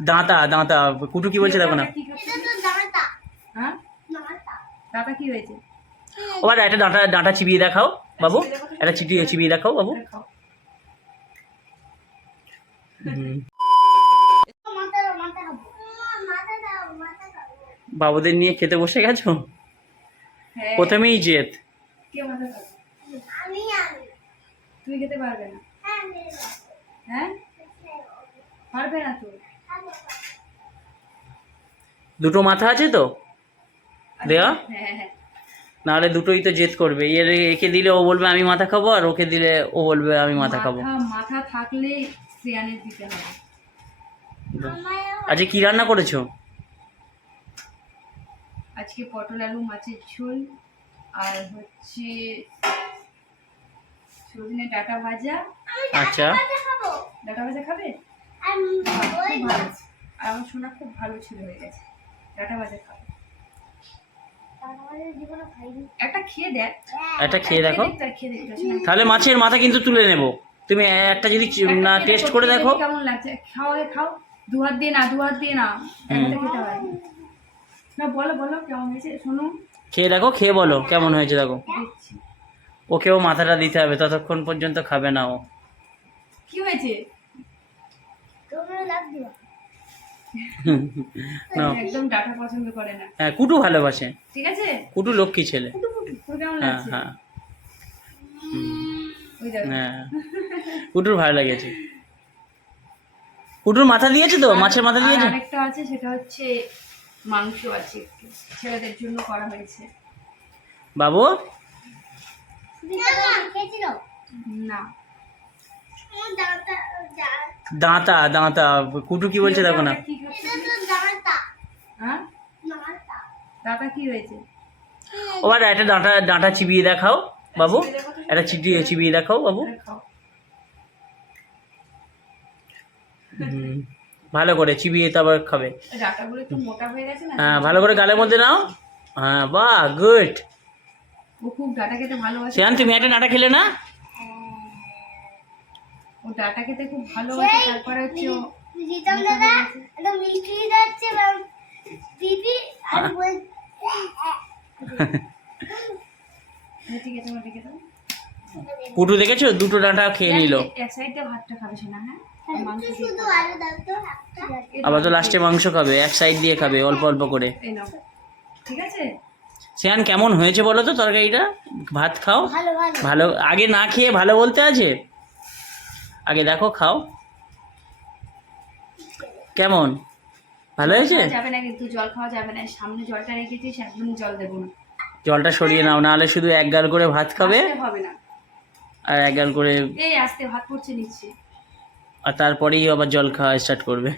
দাঁতা দাঁতা। কুটু কি বলছে দেখো না। হ্যাঁ? কি হয়েছে? ওবার একটা ডাঁটা ডাঁটা চিবিয়ে দেখাও বাবু। একটা চিটিয়ে চিবিয়ে দেখাও বাবু। বাবুদের নিয়ে খেতে বসে গেছো? হ্যাঁ। প্রথমেই জেদ। কে মাথা খাবে? আমি আমি তুমি খেতে পারবে না। হ্যাঁ হ্যাঁ? পারবে না তো? দুটো মাথা আছে তো? দেয়া হ্যাঁ হ্যাঁ নাহলে দুটোই তো জেদ করবে। এর একে দিলে ও বলবে আমি মাথা খাব আর ওকে দিলে ও বলবে আমি মাথা খাব। মাথা থাকলে শ্রেয়ানের দিতে হবে। আজকে কি রান্না করেছ? আজকে পটল আলু মাছের ঝোল আর হচ্ছে সজনে ডাটা ভাজা। আচ্ছা। ডাটা ভাজা খাবে? খুব ভালো আর আমার শোনা খুব ভালো ছিল হয়ে গেছে। ডাটা ভাজা খাবে। আমাদের জীবনে খাইনি। একটা খেয়ে দেখ। একটা খেয়ে। তাহলে মাছের মাথা কিন্তু তুলে নেব। তুমি একটা যদি না টেস্ট করে দেখো। কেমন লাগছে। খাও আগে খাও। দু হাত দিয়ে না দু হাত দিয়ে না। খেতে হয় না বলো বলো কেমন হয়েছে? শোনো খেয়ে দেখো খেয়ে বলো কেমন হয়েছে দেখো। ওকেও মাথাটা দিতে হবে ততক্ষণ পর্যন্ত খাবে না ও। কি হয়েছে? লাভ দিবা একদম ডাটা পছন্দ করে না। হ্যাঁ কুটু ভালোবাসে। ঠিক আছে? কুটু লক্ষ্মী ছেলে। হ্যাঁ হ্যাঁ। হ্যাঁ। কুটুর ভালো লেগেছে। কুটুর মাথা দিয়েছে তো? মাছের মাথা দিয়েছে? আরেকটা আছে সেটা হচ্ছে মাংস আছে একটু। ছেলেদের জন্য করা হয়েছে। বাবু? না। দাঁতা দাঁতা। কুটু কি বলছে দেখো না। হ্যাঁ? কি হয়েছে? ওবার একটা ডাঁটা ডাঁটা চিবিয়ে দেখাও বাবু। একটা চিটিয়ে চিবিয়ে দেখাও বাবু। হুম। ভালো করে চিবিয়ে তারপর খাবে। হয়ে ভালো করে গালের মধ্যে নাও। হ্যাঁ বাহ গুড। ও খুব ডাটা খেতে ভালোবাসে। তুমি একটা নাটা খেলে না? ও ডাটা খেতে খুব ভালোবাসে তারপরে হচ্ছে ও রিতম দাদা একদম মিষ্টি যাচ্ছে পিপি আর বল হ্যাঁ, ঠিক আছে আমার রেখে দাও কুটু দেখেছ? দুটো ডাঁটা খেয়ে নিল। এক সাইডে ভাতটা খাবে শোনা হ্যাঁ? একটা আবার তো লাস্টে মাংস খাবে এক সাইড দিয়ে খাবে অল্প অল্প করে। শ্যান কেমন হয়েছে বলো তো তরকারিটা? ভাত খাও? ভালো ভালো। ভালো আগে না খেয়ে ভালো বলতে আছে? আগে দেখো খাও। কেমন? ভালো হয়েছে? যাবে না কিন্তু জল খাওয়া যাবে না। সামনে জলটা রেখেছিস একদম জল দেবো না। জলটা সরিয়ে নাও নাহলে শুধু এক গাল করে ভাত খাবে। হবে না। আর এক গাল করে এই আস্তে ভাত পড়ছে নিচ্ছে। আর তারপরেই আবার জল খাওয়া স্টার্ট করবে।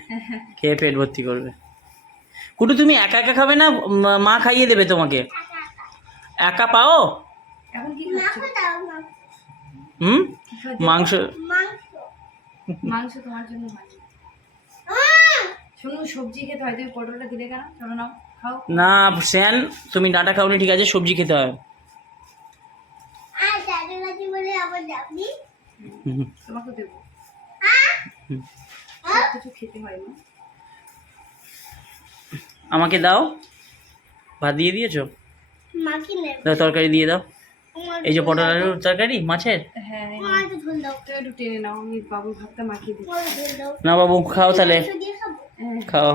খেয়ে পেট ভর্তি করবে। কুটু তুমি একা একা খাবে না? মা- মা খাইয়ে দেবে তোমাকে? একা পাও? হুম? মাংস মাংস তোমার জন্য মানি আহ! সবজি খেতে হয় তুমি পটলটা দিলে কেন? চলো নাও খাও। না শ্যান তুমি ডাটা খাওনি ঠিক আছে সবজি খেতে হয়। তোমাকে দেবো। কিছু খেতে হয় না আমাকে দাও। ভাত দিয়ে দিয়েছ? দাও তরকারি দিয়ে দাও। এই যে পটল আলুর তরকারি মাছের? হ্যাঁ একটু টেনে নাও আমি বাবুর ভাতটা মাখিয়ে দিই না বাবু খাও তাহলে। হ্যাঁ। খাও।